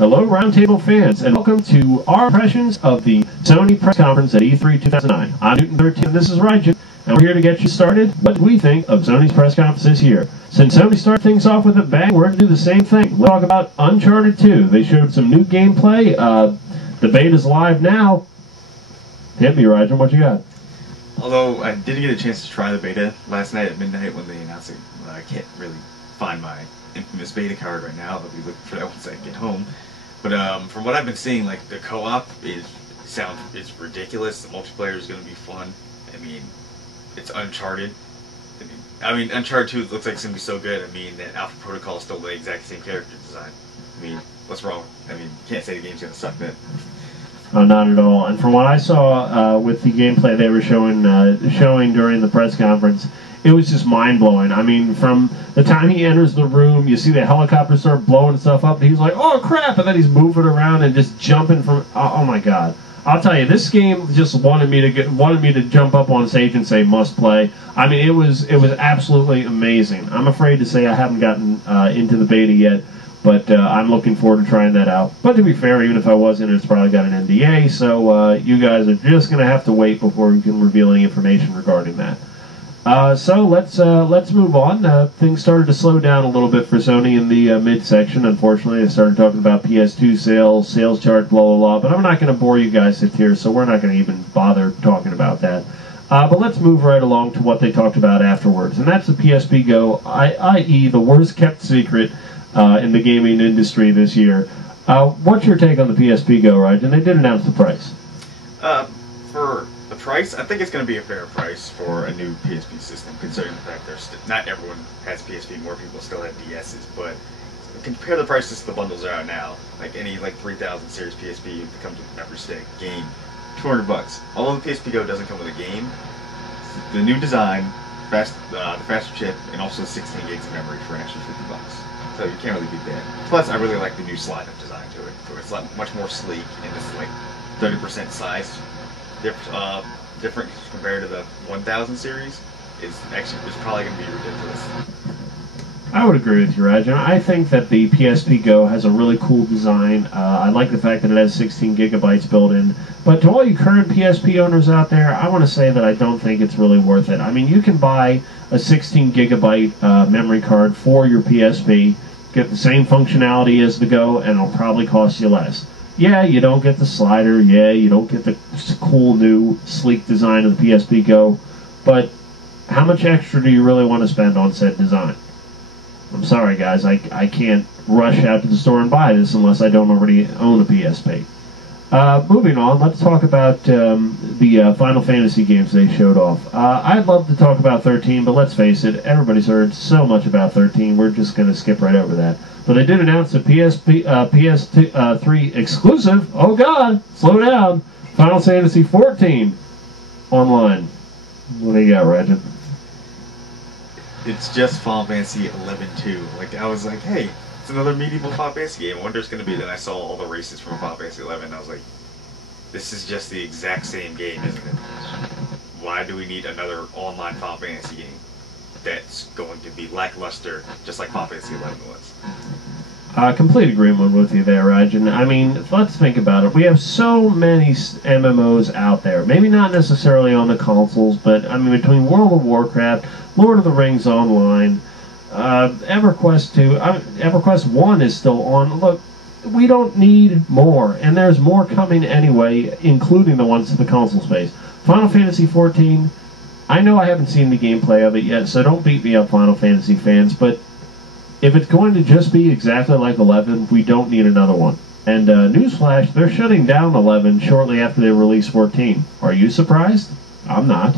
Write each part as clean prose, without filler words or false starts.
Hello, Roundtable fans, and welcome to our impressions of the Sony press conference at E3 2009. I'm Newton13, and this is Ryan, and we're here to get you started. What do we think of Sony's press conference this year? Since Sony started things off with a bang, we're going to do the same thing. Let's talk about Uncharted 2. They showed some new gameplay. The beta's live now. Hit me, Ryan. What you got? Although I didn't get a chance to try the beta last night at midnight when they announced it. I can't really find my infamous beta card right now. I'll be looking for that once I get home. But from what I've been seeing, like the co-op is ridiculous. The multiplayer is going to be fun. I mean, it's Uncharted. I mean, Uncharted 2 looks like it's going to be so good. I mean, that Alpha Protocol is still the exact same character design. I mean, what's wrong? I mean, you can't say the game's going to suck then. Oh, not at all. And from what I saw with the gameplay they were showing during the press conference, it was just mind-blowing. I mean, from the time he enters the room, you see the helicopter start blowing stuff up, and he's like, oh, crap, and then he's moving around and just jumping from... Oh, my God. I'll tell you, this game just wanted me to jump up on stage and say must play. I mean, it was absolutely amazing. I'm afraid to say I haven't gotten into the beta yet, but I'm looking forward to trying that out. But to be fair, even if I wasn't, it's probably got an NDA, so you guys are just going to have to wait before we can reveal any information regarding that. So let's move on. Things started to slow down a little bit for Sony in the midsection. Unfortunately, they started talking about PS2 sales chart, blah, blah, blah. But I'm not going to bore you guys to tears, so we're not going to even bother talking about that. But let's move right along to what they talked about afterwards, and that's the PSP Go, i.e. the worst-kept secret in the gaming industry this year. What's your take on the PSP Go, Ryan? And they did announce the price. For the price, I think it's going to be a fair price for a new PSP system, considering the fact not everyone has PSP, more people still have DSs, but compare the prices to the bundles that are out now. Like any 3000 series PSP that comes with a memory stick, game, $200. Although the PSP Go doesn't come with a game, the new design, the faster chip, and also 16 gigs of memory for an extra $50. So you can't really beat that. Plus, I really like the new slide-up design to it. It's much more sleek, and it's like 30% size. Different compared to the 1000 series is probably going to be ridiculous. I would agree with you, Rajan. I think that the PSP Go has a really cool design. I like the fact that it has 16 gigabytes built in. But to all you current PSP owners out there, I want to say that I don't think it's really worth it. I mean, you can buy a 16 gigabyte memory card for your PSP, get the same functionality as the Go, and it'll probably cost you less. Yeah, you don't get the slider. Yeah, you don't get the cool new sleek design of the PSP Go. But how much extra do you really want to spend on said design? I'm sorry, guys. I can't rush out to the store and buy this unless I don't already own a PSP. Moving on, let's talk about the Final Fantasy games they showed off. I'd love to talk about 13, but let's face it, everybody's heard so much about 13, we're just going to skip right over that. But they did announce a PS3 exclusive, oh god, slow down, Final Fantasy 14 online. What do you got, Regin? It's just Final Fantasy 11-2. Like, I was like, hey, it's another medieval Final Fantasy game. I wonder if it's going to be. Then I saw all the races from Final Fantasy 11, and I was like, this is just the exact same game, isn't it? Why do we need another online Final Fantasy game that's going to be lackluster, just like Final Fantasy 11 was? Complete agreement with you there, Rajan. I mean, let's think about it. We have so many MMOs out there. Maybe not necessarily on the consoles, but I mean, between World of Warcraft, Lord of the Rings Online, EverQuest 2, EverQuest 1 is still on. Look, we don't need more, and there's more coming anyway, including the ones to the console space. Final Fantasy 14, I know I haven't seen the gameplay of it yet, so don't beat me up, Final Fantasy fans, but if it's going to just be exactly like 11, we don't need another one. And newsflash, they're shutting down 11 shortly after they release 14. Are you surprised? I'm not.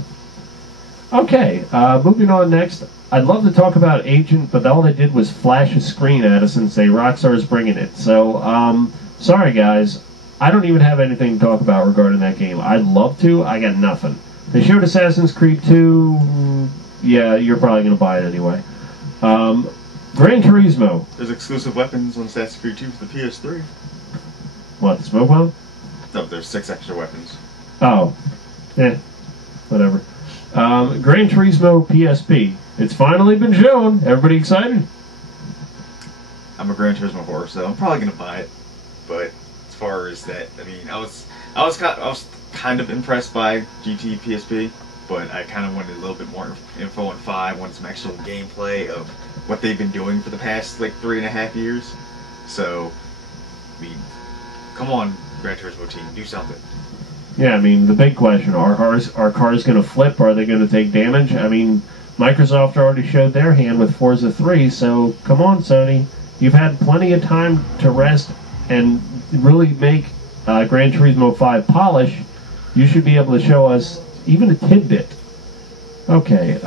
Okay, moving on next. I'd love to talk about Agent, but all they did was flash a screen at us and say Rockstar's bringing it. So, sorry guys, I don't even have anything to talk about regarding that game. I'd love to, I got nothing. They showed Assassin's Creed 2, yeah, you're probably going to buy it anyway. Gran Turismo. There's exclusive weapons on Assassin's Creed 2 for the PS3. What, the smoke bomb? No, there's 6 extra weapons. Oh. Whatever. Gran Turismo PSP. It's finally been shown. Everybody excited? I'm a Gran Turismo whore, so I'm probably going to buy it. but as far as that, I mean, I was kind of impressed by GT PSP, but I kind of wanted a little bit more info on 5, wanted some actual gameplay of what they've been doing for the past like 3.5 years. So, I mean, come on, Gran Turismo team, do something. Yeah, I mean, the big question, are cars going to flip? Are they going to take damage? I mean, Microsoft already showed their hand with Forza 3, so come on, Sony. You've had plenty of time to rest and really make Gran Turismo 5 polish. You should be able to show us even a tidbit. Okay,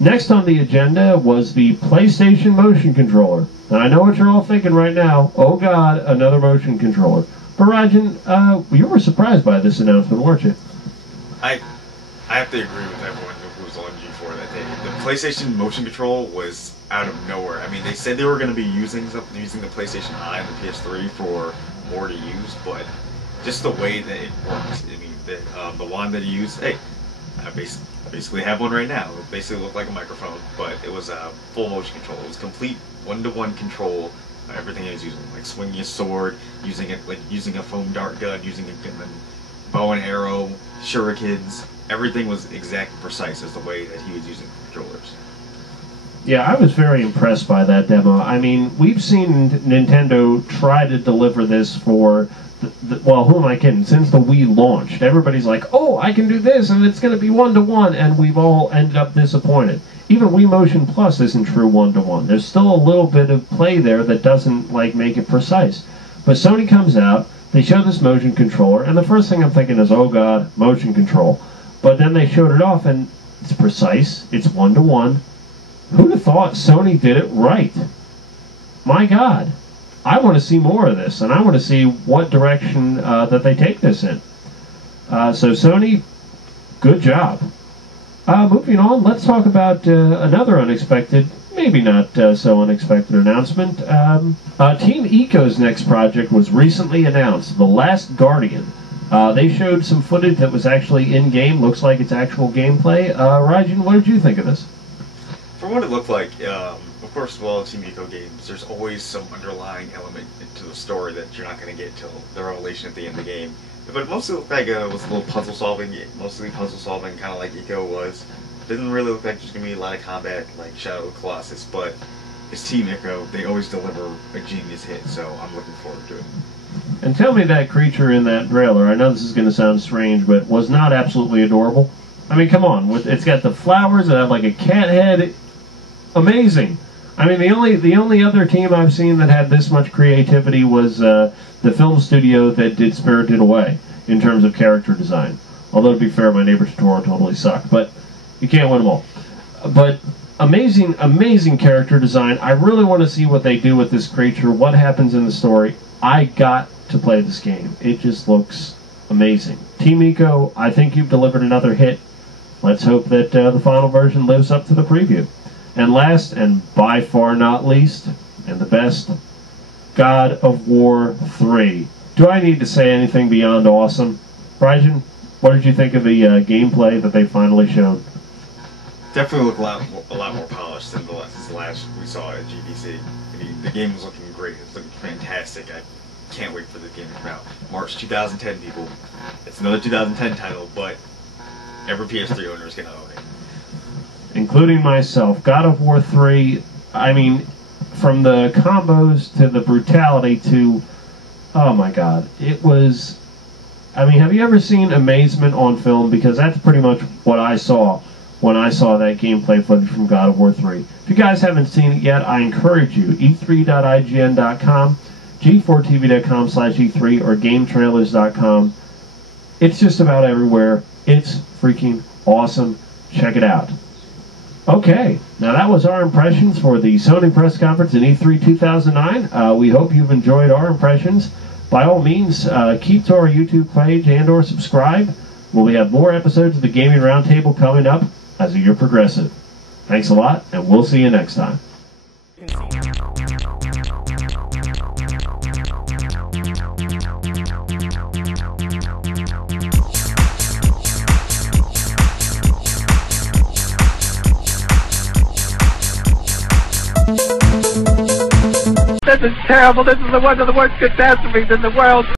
next on the agenda was the PlayStation motion controller. And I know what you're all thinking right now. Oh God, another motion controller. But Rajan, you were surprised by this announcement, weren't you? I have to agree with everyone who was on G4 that day. The PlayStation motion control was out of nowhere. I mean, they said they were going to be using the PlayStation Eye and the PS3 for more to use, but just the way that it works. I mean, the wand that you use, hey, I basically have one right now. It basically looked like a microphone, but it was a full motion control. It was complete one-to-one control. Everything he was using, like swinging a sword, using a foam dart gun, using a bow and arrow, shurikens. Everything was exactly precise as the way that he was using controllers. Yeah, I was very impressed by that demo. I mean, we've seen Nintendo try to deliver this for, well, who am I kidding? Since the Wii launched, everybody's like, oh, I can do this, and it's going to be one-to-one, and we've all ended up disappointed. Even Wii Motion Plus isn't true one-to-one. There's still a little bit of play there that doesn't, like, make it precise. But Sony comes out, they show this motion controller, and the first thing I'm thinking is, oh God, motion control. But then they showed it off, and it's precise, it's one-to-one. Who'd have thought Sony did it right? My God. I want to see more of this, and I want to see what direction that they take this in. So Sony, good job. Moving on, let's talk about another unexpected, maybe not so unexpected announcement. Team Ico's next project was recently announced, The Last Guardian. They showed some footage that was actually in-game, looks like it's actual gameplay. Rajan, what did you think of this? For what it looked like, of course, with all Team Ico games, there's always some underlying element to the story that you're not going to get till the revelation at the end of the game. But it mostly looked like it was a little puzzle solving, kind of like Ico was. Didn't really look like there's going to be a lot of combat like Shadow of the Colossus, but it's Team Ico. They always deliver a genius hit, so I'm looking forward to it. And tell me that creature in that trailer, I know this is going to sound strange, but was not absolutely adorable. I mean, come on, it's got the flowers that have like a cat head. Amazing. I mean, the only other team I've seen that had this much creativity was the film studio that did Spirited Away in terms of character design. Although, to be fair, my neighbor Totoro totally sucked, but you can't win them all. But amazing, amazing character design. I really want to see what they do with this creature, what happens in the story. I got to play this game. It just looks amazing. Team Ico, I think you've delivered another hit. Let's hope that the final version lives up to the preview. And last, and by far not least, and the best, God of War 3. Do I need to say anything beyond awesome? Rajan, what did you think of the gameplay that they finally showed? Definitely looked a lot more polished than the last we saw at GDC. I mean, the game was looking great. It's looking fantastic. I can't wait for the game to come out. March 2010, people. It's another 2010 title, but every PS3 owner is going to own it. Including myself. God of War 3, I mean, from the combos to the brutality to, oh my God, it was, I mean, have you ever seen amazement on film? Because that's pretty much what I saw when I saw that gameplay footage from God of War 3. If you guys haven't seen it yet, I encourage you, e3.ign.com, g4tv.com/e3, or gametrailers.com. It's just about everywhere. It's freaking awesome. Check it out. Okay, now that was our impressions for the Sony press conference in E3 2009. We hope you've enjoyed our impressions. By all means, keep to our YouTube page and or subscribe, where we have more episodes of the Gaming Roundtable coming up as the year progresses. Thanks a lot, and we'll see you next time. this is terrible. This is one of the worst catastrophes in the world.